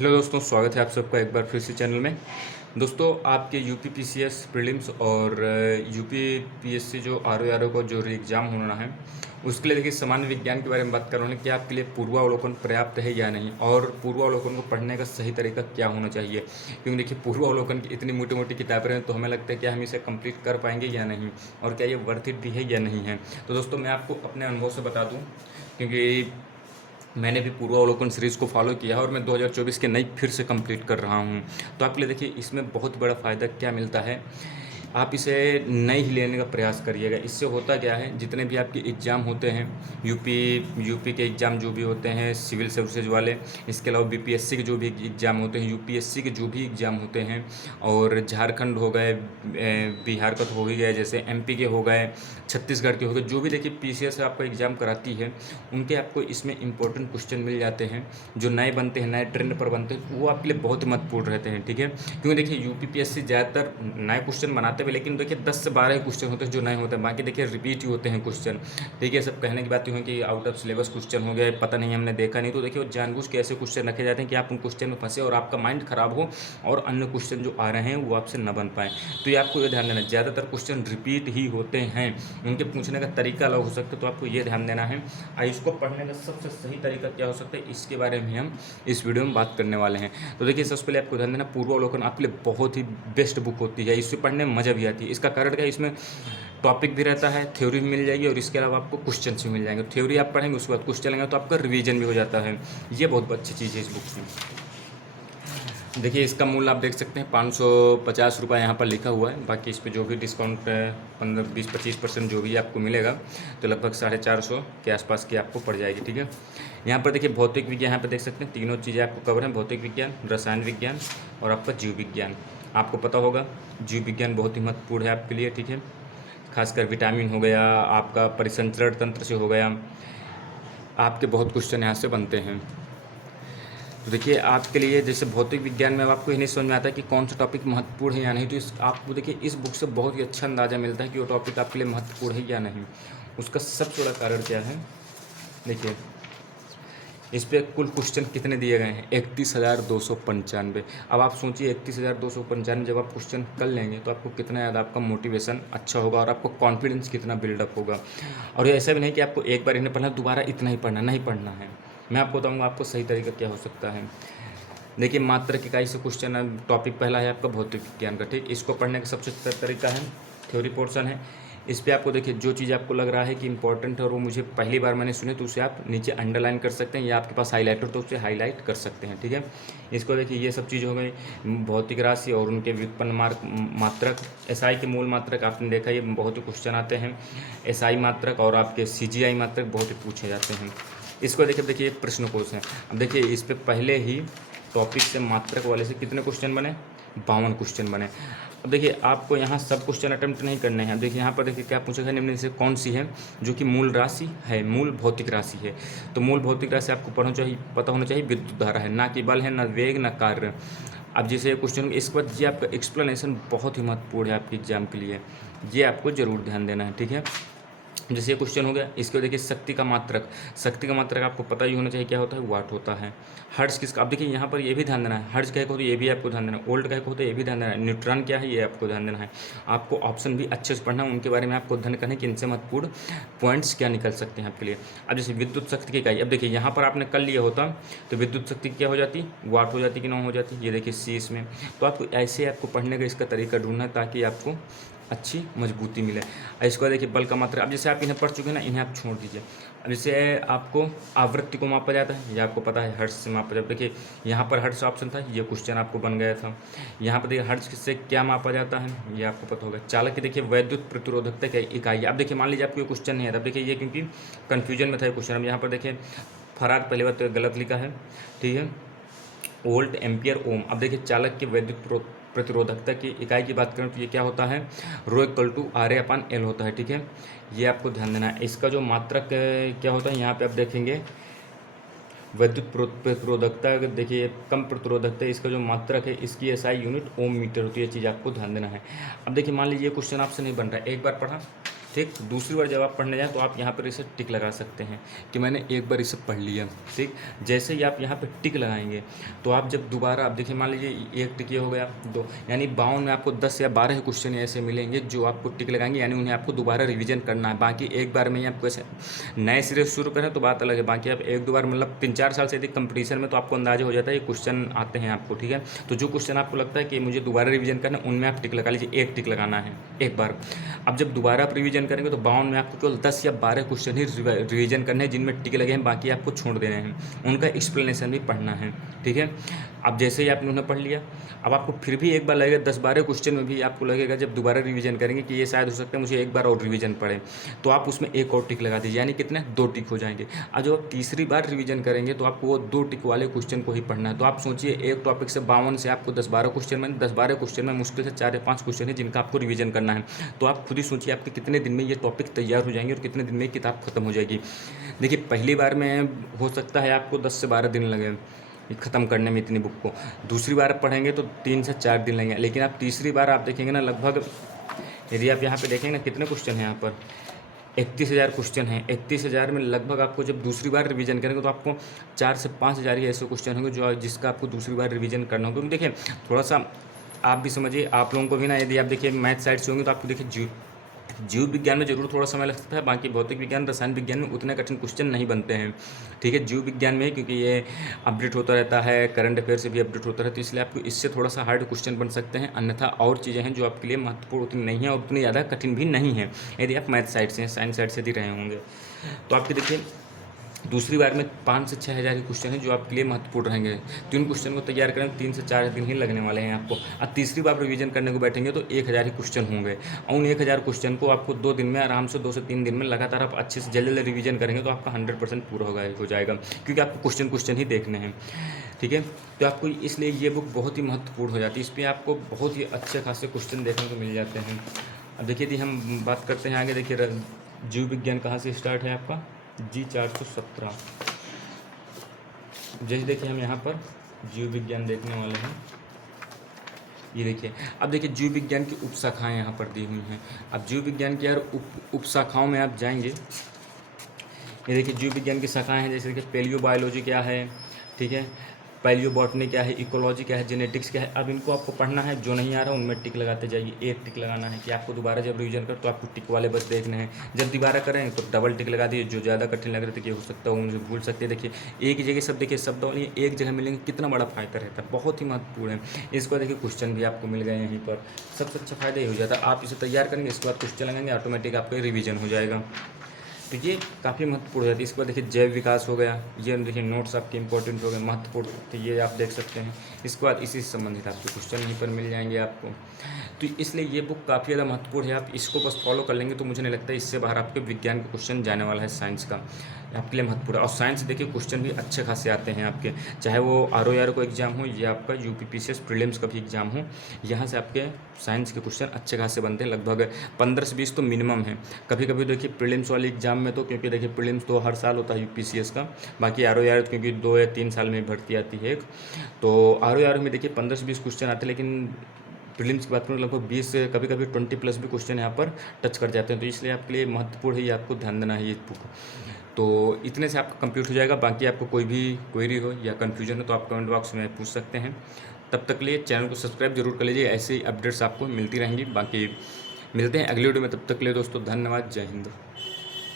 Hello दोस्तों, स्वागत है आप सबका एक बार फिर से चैनल में। दोस्तों, आपके यूपी पीसीएस प्रीलिम्स और यूपी पीएससी जो आर ओ का जो एग्ज़ाम होना है, उसके लिए देखिए सामान्य विज्ञान के बारे में बात कर रहे हैं कि आपके लिए पूर्वावलोकन पर्याप्त है या नहीं, और पूर्वावलोकन को पढ़ने का सही तरीका क्या होना चाहिए। क्योंकि देखिए पूर्वावलोकन की इतनी मोटी मोटी किताबें हैं, तो हमें लगता है कि हम इसे कंप्लीट कर पाएंगे या नहीं, और क्या ये वर्थ इट भी है या नहीं है। तो दोस्तों, मैं आपको अपने अनुभव से बता दूँ, क्योंकि मैंने भी पूर्वावलोकन सीरीज़ को फॉलो किया है और मैं 2024 के नई फिर से कंप्लीट कर रहा हूँ। तो आपके लिए देखिए इसमें बहुत बड़ा फ़ायदा क्या मिलता है, आप इसे नई ही लेने का प्रयास करिएगा। इससे होता क्या है, जितने भी आपके एग्ज़ाम होते हैं, यूपी यूपी के एग्ज़ाम जो भी होते हैं सिविल सर्विसेज वाले, इसके अलावा बीपीएससी के जो भी एग्ज़ाम होते हैं, यूपीएससी के जो भी एग्ज़ाम होते हैं, और झारखंड हो गए, बिहार का तो हो ही गया, जैसे एमपी के हो गए, छत्तीसगढ़ के हो गए, जो भी देखिए पीसीएस आपका एग्ज़ाम कराती है, उनके आपको इसमें इंपॉर्टेंट क्वेश्चन मिल जाते हैं जो नए बनते हैं, नए ट्रेंड पर बनते हैं, वो आपके लिए बहुत महत्वपूर्ण रहते हैं। ठीक है, क्योंकि देखिए यूपीपीएससी ज़्यादातर नए क्वेश्चन बनाते हैं, लेकिन देखिए 10 से 12 क्वेश्चन होते हैं जो नए होते हैं, बाकी देखिए रिपीट ही होते हैं क्वेश्चन। ठीक है, सब कहने की बात है कि आउट ऑफ सिलेबस क्वेश्चन हो गया, पता नहीं हमने देखा नहीं, तो देखिए वो जानबूझ के ऐसे क्वेश्चन रखे जाते हैं कि आप उन क्वेश्चन में फंसे और आपका माइंड खराब हो, और अन्य क्वेश्चन जो आ रहे हैं वो आपसे न बन पाए। तो ये आपको ये ध्यान देना, ज़्यादातर क्वेश्चन रिपीट ही होते हैं, उनके पूछने का तरीका अलग हो सकता है, तो आपको ये ध्यान देना है। इसको पढ़ने का सबसे सही तरीका क्या हो सकता है, इसके बारे में हम इस वीडियो में बात करने वाले हैं। तो देखिए सबसे पहले आपको ध्यान देना, पूर्वावलोकन आपके लिए बहुत ही बेस्ट बुक होती है, इससे पढ़ने में मज़ा भी आती है। इसका कारण क्या है, इसमें टॉपिक भी रहता है, थ्योरी भी मिल जाएगी, और इसके अलावा आपको क्वेश्चन भी मिल जाएंगे। थ्योरी आप पढ़ेंगे, उसके बाद क्वेश्चन लेंगे, तो आपका रिवीजन भी हो जाता है। ये बहुत अच्छी चीज़ है इस बुक में। देखिए इसका मूल्य आप देख सकते हैं 550 रुपये यहाँ पर लिखा हुआ है। बाकी इस पर जो भी डिस्काउंट 15-20-25% जो भी आपको मिलेगा, तो लगभग 450 के आसपास की आपको पड़ जाएगी। ठीक है, यहाँ पर देखिए भौतिक विज्ञान, यहाँ पर देख सकते हैं तीनों चीज़ें आपको कवर हैं, भौतिक विज्ञान, रसायन विज्ञान और आपका जीव विज्ञान। आपको पता होगा जीव विज्ञान बहुत ही महत्वपूर्ण है आपके लिए। ठीक है, खासकर विटामिन हो गया, आपका परिसंचरण तंत्र से हो गया, आपके बहुत क्वेश्चन यहाँ से बनते हैं। तो देखिए आपके लिए जैसे भौतिक विज्ञान में अब आपको ये नहीं समझ में आता है कि कौन सा टॉपिक महत्वपूर्ण है या नहीं, तो आपको देखिए इस बुक से बहुत ही अच्छा अंदाज़ा मिलता है कि वो टॉपिक आपके लिए महत्वपूर्ण है या नहीं। उसका सबसे बड़ा कारण क्या है, देखिए इस पर कुल क्वेश्चन कितने दिए गए हैं, 31,295। अब आप सोचिए 31,295 जब आप क्वेश्चन कर लेंगे, तो आपको कितना ज़्यादा आपका मोटिवेशन अच्छा होगा, और आपको कॉन्फिडेंस कितना बिल्डअप होगा। और ये ऐसा भी नहीं कि आपको एक बार इन्हें पढ़ना, दोबारा इतना ही पढ़ना, नहीं पढ़ना है। मैं आपको बताऊँगा आपको सही तरीका क्या हो सकता है। देखिए मात्रक इकाई से क्वेश्चन है, टॉपिक पहला है आपका भौतिक विज्ञान का। ठीक, इसको पढ़ने का सबसे तरीका है, थ्योरी पोर्शन है। इस पर आपको देखिए जो चीज़ आपको लग रहा है कि इंपॉर्टेंट है और वो मुझे पहली बार मैंने सुने, तो उसे आप नीचे अंडरलाइन कर सकते हैं, या आपके पास हाईलाइटर तो उसे हाईलाइट कर सकते हैं। ठीक है, इसको देखिए ये सब चीज़ हो गई, भौतिक राशि और उनके व्युत्पन्न मात्रक, एसआई के मूल मात्रक आपने देखा, ये बहुत ही क्वेश्चन आते हैं। एसआई मात्रक और आपके सीजीआई मात्रक बहुत ही पूछे जाते हैं। इसको देखिए प्रश्नकोश है। अब देखिए इस पर पहले ही टॉपिक से मात्रक वाले से कितने क्वेश्चन बने, 52 क्वेश्चन बने। अब देखिए आपको यहाँ सब क्वेश्चन अटेम्प्ट नहीं करने हैं। अब देखिए यहाँ पर देखिए क्या पूछेगा, निम्न से कौन सी है जो कि मूल राशि है, मूल भौतिक राशि है। तो मूल भौतिक राशि आपको पता होना चाहिए विद्युत धारा है, ना कि बल है, ना वेग, ना कार्य। अब जैसे क्वेश्चन, इसके बाद ये आपका एक्सप्लेनेशन बहुत ही महत्वपूर्ण है आपके एग्जाम के लिए, ये आपको ज़रूर ध्यान देना है। ठीक है, जैसे ये क्वेश्चन हो गया, इसके देखिए शक्ति का मात्रक, शक्ति का मात्रक आपको पता ही होना चाहिए क्या होता है, वाट होता है। हर्ट्ज किसका, अब देखिए यहाँ पर ये भी ध्यान देना है, हर्ट्ज क्या होता है ये भी आपको ध्यान देना है, वोल्ट क्या होता है ये भी ध्यान देना है, न्यूट्रॉन क्या है ये आपको ध्यान देना है। आपको ऑप्शन भी अच्छे से पढ़ना है, उनके बारे में आपको ध्यान करना है कि इनसे महत्वपूर्ण पॉइंट्स क्या निकल सकते हैं आपके लिए। अब जैसे विद्युत शक्ति की इकाई, अब देखिए यहाँ पर आपने कर लिया होता तो विद्युत शक्ति क्या हो जाती, वाट हो जाती कि ना हो जाती, ये देखिए सी इसमें। तो आपको ऐसे आपको पढ़ने का इसका तरीका ढूंढना है, ताकि आपको अच्छी मजबूती मिले। इसको देखिए बल का मात्रा, अब जैसे आप इन्हें पढ़ चुके हैं ना, इन्हें आप छोड़ दीजिए। अब जैसे आपको आवृत्ति को मापा जाता है, ये आपको पता है हर्ट्ज से मापा जाता है। देखिए यहाँ पर हर्ट्ज ऑप्शन था, ये क्वेश्चन आपको बन गया था। यहाँ पर देखिए हर्ट्ज से क्या मापा जाता है, ये आपको पता होगा। चालक की देखिए वैद्युत प्रतिरोधकता की इकाई। अब देखिए मान लीजिए आपको क्वेश्चन नहीं है, तब देखिए ये क्योंकि कन्फ्यूजन में था क्वेश्चन। अब यहाँ पर देखिए फराड पहले बात तो गलत लिखा है। ठीक है, वोल्ट एम्पियर ओम। अब देखिए चालक की वैद्युत प्रतिरोधकता की इकाई की बात करें तो ये क्या होता है, rho equal to R A upon L होता है। ठीक है, ये आपको ध्यान देना है। इसका जो मात्रक क्या होता है, यहाँ पे आप देखेंगे वैद्युत प्रतिरोधकता, देखिए कम प्रतिरोधकता, इसका जो मात्रक है इसकी एसआई यूनिट ओम मीटर होती है, ये चीज़ आपको ध्यान देना है। अब देखिए मान लीजिए क्वेश्चन आपसे नहीं बन रहा है, एक बार पढ़ा ठीक। दूसरी बार जब आप पढ़ने जाएँ तो आप यहाँ पर इसे टिक लगा सकते हैं कि मैंने एक बार इसे पढ़ लिया। ठीक। जैसे ही आप यहाँ पे टिक लगाएंगे तो आप जब दोबारा आप देखिए, मान लीजिए एक टिक ये हो गया, दो, यानी 52 में आपको 10 या 12 क्वेश्चन ऐसे मिलेंगे जो आपको टिक लगाएंगे, यानी उन्हें आपको दोबारा रिवीजन करना है। बाकी एक बार में ही आपको ऐसे नए सिरे से शुरू करें तो बात अलग है, बाकी आप एक दो बार मतलब 3-4 साल से यदि कंपटीशन में, तो आपको अंदाजा हो जाता है ये क्वेश्चन आते हैं आपको। ठीक है। तो जो क्वेश्चन आपको लगता है कि मुझे दोबारा रिवीजन करना है, उनमें आप टिक लगा लीजिए, एक टिक लगाना है एक बार। अब जब दोबारा आप रिवीजन करेंगे तो 52 में आपको केवल 10 या 12 क्वेश्चन ही रिवीजन करने हैं जिनमें टिक लगे हैं, बाकी आपको छोड़ देने हैं, उनका एक्सप्लेनेशन भी पढ़ना है। ठीक है। अब जैसे ही आपने उन्हें पढ़ लिया, अब आपको फिर भी एक बार लगेगा 10-12 क्वेश्चन में भी आपको लगेगा जब दोबारा रिवीजन करेंगे कि ये शायद हो सकता है मुझे एक बार और रिवीजन पड़े, तो आप उसमें एक और टिक लगा दीजिए, यानी कितने 2 टिक हो जाएंगे। और जब आप तीसरी बार रिवीजन करेंगे तो आपको वो 2 टिक वाले क्वेश्चन को ही पढ़ना है। तो आप सोचिए एक टॉपिक से 52 से आपको 10-12 क्वेश्चन में 10-12 क्वेश्चन में मुश्किल से 4 या 5 क्वेश्चन है जिनका आपको रिवीजन करना है। तो आप खुद ही सोचिए आपके कितने दिन में ये टॉपिक तैयार हो जाएंगे और कितने दिन में किताब खत्म हो जाएगी। देखिए पहली बार में हो सकता है आपको 10 से 12 दिन लगे ख़त्म करने में इतनी बुक को, दूसरी बार पढ़ेंगे तो 3 से 4 दिन लगेंगे, लेकिन आप तीसरी बार आप देखेंगे ना, लगभग यदि आप यहाँ पे देखेंगे ना कितने क्वेश्चन हैं यहाँ पर 31,000 क्वेश्चन हैं। 31,000 में लगभग आपको जब दूसरी बार रिवीजन करेंगे तो आपको 4 से 5,000 ही ऐसे क्वेश्चन होंगे जो जिसका आपको दूसरी बार रिवीजन करना होगा। क्योंकि देखिए थोड़ा सा आप भी समझिए, आप लोगों को भी ना, यदि आप देखिए मैथ साइड से होंगे तो आपको देखिए जीव विज्ञान में जरूर थोड़ा समय लगता है, बाकी भौतिक विज्ञान रसायन विज्ञान में उतने कठिन क्वेश्चन नहीं बनते हैं। ठीक है। जीव विज्ञान में क्योंकि ये अपडेट होता रहता है, करंट अफेयर से भी अपडेट होता रहता है, इसलिए आपको इससे थोड़ा सा हार्ड क्वेश्चन बन सकते हैं। अन्यथा और चीज़ें हैं जो आपके लिए महत्वपूर्ण उतनी नहीं है और उतनी ज़्यादा कठिन भी नहीं है यदि आप मैथ साइड से, साइंस साइड से भी रहे होंगे। तो आपके देखिए दूसरी बार में 5 से 6,000 के क्वेश्चन हैं जो आपके लिए महत्वपूर्ण रहेंगे। तो इन क्वेश्चन को तैयार करें 3 से 4 दिन ही लगने वाले हैं आपको। अब तीसरी बार रिवीजन करने को बैठेंगे तो 1,000 ही क्वेश्चन होंगे, और उन 1,000 क्वेश्चन को आपको 2 दिन में आराम से 2 से 3 दिन में लगातार आप अच्छे से जल्दी रिवीजन करेंगे तो आपका 100% पूरा हो जाएगा, क्योंकि आपको क्वेश्चन ही देखने हैं। ठीक है। तो आपको इसलिए ये बुक बहुत ही महत्वपूर्ण हो जाती है, इस पर आपको बहुत ही अच्छे खासे क्वेश्चन देखने को मिल जाते हैं। अब देखिए यदि हम बात करते हैं आगे, देखिए जीव विज्ञान कहाँ से स्टार्ट है आपका, G417। जैसे देखिए हम यहाँ पर जीव विज्ञान देखने वाले हैं, ये देखिए। अब देखिए जीव विज्ञान की उपशाखाएं यहाँ पर दी हुई हैं। अब जीव विज्ञान की यार उपशाखाओं में आप जाएंगे, ये देखिए जीव विज्ञान की शाखाएं हैं, जैसे देखिए पैलियो बायोलॉजी क्या है, ठीक है, पैलियो बॉटनी क्या है, इकोलॉजी क्या है, जेनेटिक्स क्या है। अब इनको आपको पढ़ना है, जो नहीं आ रहा उनमें टिक लगाते जाइए, एक टिक लगाना है कि आपको दोबारा जब रिवीजन कर तो आपको टिक वाले बस देखने हैं। जब दोबारा करें तो डबल टिक लगा दिए, जो ज़्यादा कठिन लग रहे थे कि हो सकता है वो मुझे भूल सकते हैं। देखिए एक ही जगह सब, देखिए शब्दावली एक जगह मिलेंगे, कितना बड़ा फायदा रहता है, बहुत ही महत्वपूर्ण है। इसके बाद देखिए क्वेश्चन भी आपको मिल गए यहीं पर, सबसे अच्छा फायदा ये हो जाता है। आप इसे तैयार करेंगे, इसके बाद क्वेश्चन लगाएंगे, ऑटोमेटिक आपका रिवीजन हो जाएगा। तो ये काफ़ी महत्वपूर्ण है। इसके बाद देखिए जैव विकास हो गया, ये देखिए नोट्स आपके इंपॉर्टेंट हो गए, महत्वपूर्ण, तो ये आप देख सकते हैं। इसके बाद इसी से संबंधित आपके क्वेश्चन यहीं पर मिल जाएंगे आपको। तो इसलिए ये बुक काफ़ी ज़्यादा महत्वपूर्ण है। आप इसको बस फॉलो कर लेंगे तो मुझे नहीं लगता इससे बाहर आपके विज्ञान का क्वेश्चन जाने वाला है, साइंस का आपके लिए महत्वपूर्ण है। और साइंस देखिए क्वेश्चन भी अच्छे खासे आते हैं आपके, चाहे वो ROAR को एग्जाम हो या आपका UPPCS प्रीलिम्स का भी एग्जाम हो, यहाँ से आपके साइंस के क्वेश्चन अच्छे खासे बनते हैं। लगभग 15 से 20 तो मिनिमम है। कभी कभी देखिए प्रीलिम्स वाले एग्जाम में तो, क्योंकि देखिए प्रीलिम्स तो हर साल होता है UPCS का, बाकी ROAR क्योंकि 2 या 3 साल में भर्ती आती है एक, तो ROAR में देखिए 15 से 20 क्वेश्चन आते हैं, लेकिन प्रीलिम्स की बात करूँ लगभग 20 से कभी कभी 20+ भी क्वेश्चन यहाँ पर टच कर जाते हैं। तो इसलिए आपके लिए महत्वपूर्ण है, ये आपको ध्यान देना है ये बुक। तो इतने से आपका कंप्लीट हो जाएगा। बाकी आपको कोई भी क्वेरी हो या कन्फ्यूजन हो तो आप कमेंट बॉक्स में पूछ सकते हैं। तब तक के लिए चैनल को सब्सक्राइब जरूर कर लीजिए, ऐसे ही अपडेट्स आपको मिलती रहेंगी। बाकी मिलते हैं अगली वीडियो में, तब तक के लिए दोस्तों धन्यवाद, जय हिंद।